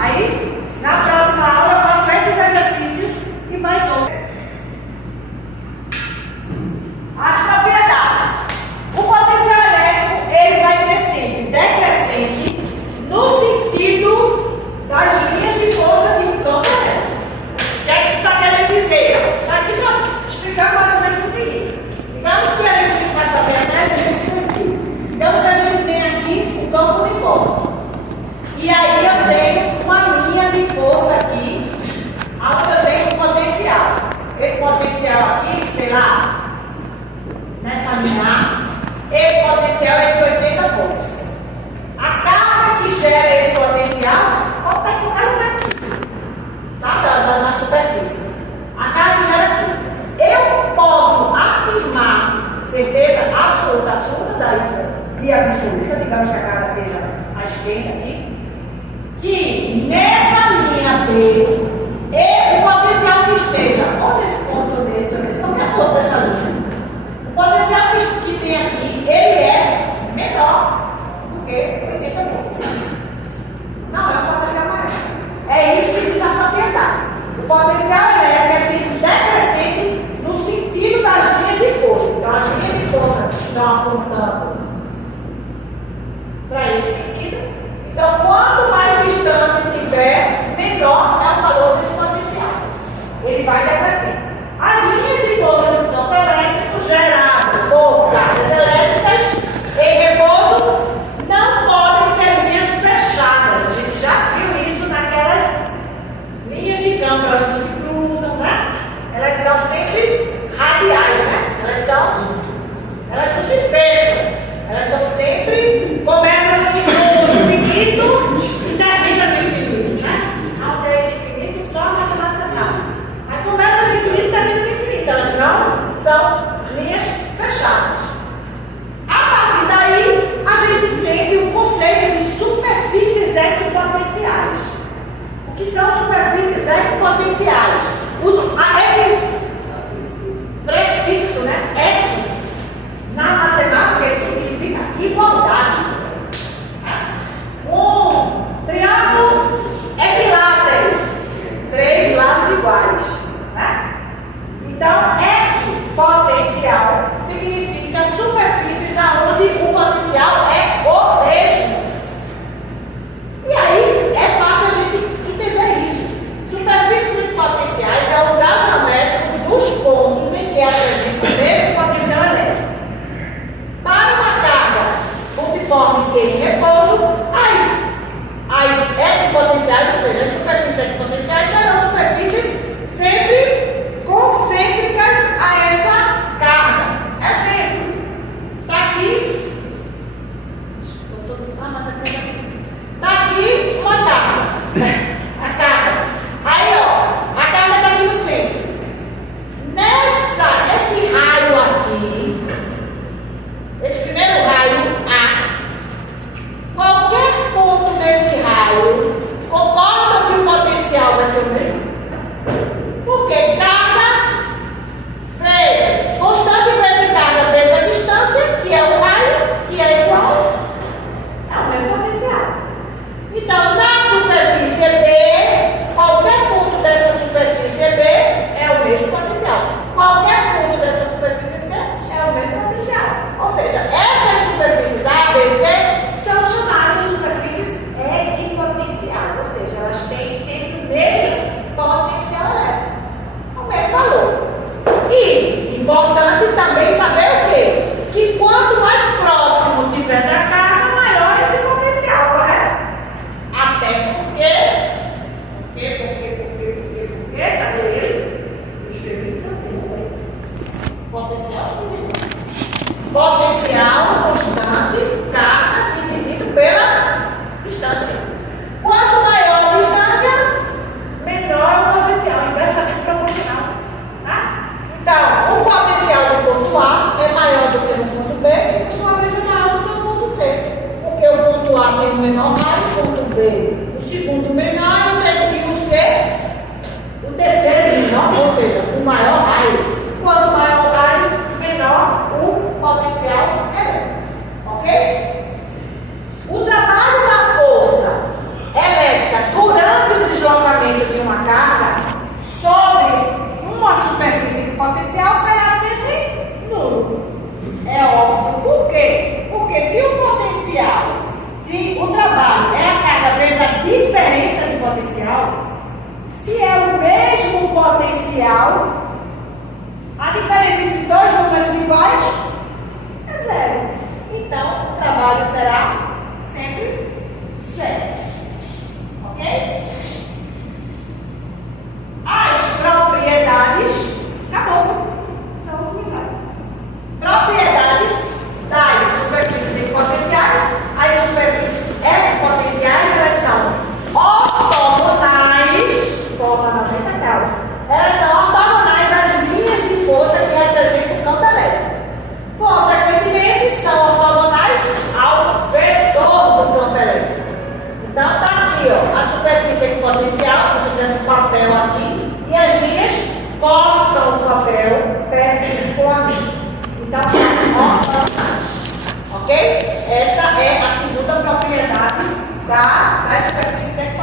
Aí, na próxima aula, eu faço esses exercícios e mais outros. As propriedades. O potencial elétrico, ele vai ser sempre decrescente no sentido das linhas de força de um campo elétrico. O que é que isso está querendo dizer? Isso aqui está explicando mais ou menos o seguinte. Digamos que a gente vai fazer até exercício desse tipo. Digamos que a gente tem aqui o campo uniforme. E aí eu tenho uma linha de força aqui, onde eu tenho um potencial. Esse potencial aqui, sei lá, nessa linha A, esse potencial é de 80 volts. A carga que gera esse potencial, está aqui, tá? Na superfície. A carga que gera aqui. Eu posso afirmar, certeza absoluta, daí absoluta, digamos que a carga esteja à esquerda aqui, que nessa linha B, o potencial que esteja, ou nesse ponto ou nesse, qualquer ponto dessa linha, o potencial que tem aqui, ele é menor do que 80 volts. Não, é um potencial maior. É isso que diz a propriedade. O potencial elétrico é sempre decrescente no sentido das linhas de força. Então, as linhas de força estão apontando para esse sentido. Então, quanto mais distante tiver, menor é o valor desse potencial. Ele vai decrescendo. As linhas de força do campo elétrico geradas por cargas elétricas em repouso não podem ser linhas fechadas. A gente já viu isso naquelas linhas de campo, elas não se cruzam, né? Elas são sempre radiais, né? Elas não se fecham. Elas são sempre, começam no infinito e terminam no infinito, né? Onde é esse infinito, só a matemática sabe. Aí começa no infinito e termina no infinito. Elas não são linhas fechadas. A partir daí, a gente entende o conceito de superfícies equipotenciais. O que são superfícies equipotenciais? Esses prefixos, né? Equi, na matemática, ele significa igualdade. Um triângulo equilátero, 3 lados iguais. Né? Então, equipotencial significa superfícies onde o potencial é o mesmo. E aí, é fácil a gente entender isso. Superfícies equipotenciais é o lugar geométrico dos pontos em que apresenta o mesmo potencial elétrico. Para uma carga multiforme que em repouso, as equipotenciais, ou seja, as superfícies equipotenciais, serão superfícies sempre concêntricas a essa carga. Exemplo, está aqui, está aqui uma carga, a carga. Aí, ó, a carga está aqui no centro. Nesse raio aqui, esse primeiro raio A, qualquer ponto desse raio, concorda que o potencial vai ser o mesmo? Porque carga vezes constante vezes carga vezes a distância, que é o raio, que é igual ao mesmo potencial. Então, na superfície B, qualquer ponto dessa superfície B é o mesmo potencial. Qualquer ponto dessa superfície C é o mesmo potencial. Ou seja, essas superfícies A, B, C são chamadas de superfícies equipotenciais. Ou seja, elas têm sempre o mesmo potencial elétrico, o mesmo valor. E, importante também saber o quê? Que quanto mais próximo tiver da carga, maior é esse potencial, correto? Até porque, cadê ele? Eu escrevi também, foi? Potencial escrevi. Potencial constante, carga dividido pela distância. Quanto maior a distância, menor o potencial, inversamente proporcional. Tá? Então, o potencial do ponto A é maior do que no ponto B, e por sua vez é maior do que no ponto C. Porque o ponto A tem o menor raio, o ponto B o segundo menor e o C o terceiro menor, ou seja, o maior raio. Quanto maior o raio, menor o potencial elétrico. Ok? O trabalho da força elétrica durante o trabalho é a carga vezes a diferença de potencial, se é o mesmo potencial, a diferença entre dois números iguais é zero. Então, o trabalho será sempre zero. Ok? As propriedades, acabou. Propriedades das superfícies equipotenciais. As superfícies equipotenciais, elas são ortogonais, forma 90 graus. Elas são ortogonais às linhas de força que representam o campo elétrico. Consequentemente, são ortogonais ao vetor do campo elétrico. Então, está aqui, ó, a superfície equipotencial, deixa eu ter esse papel aqui, e as linhas cortam o papel perpendicularmente. Então, ortogonais. Ok? Essa é a segunda propriedade das superfícies equipotenciais.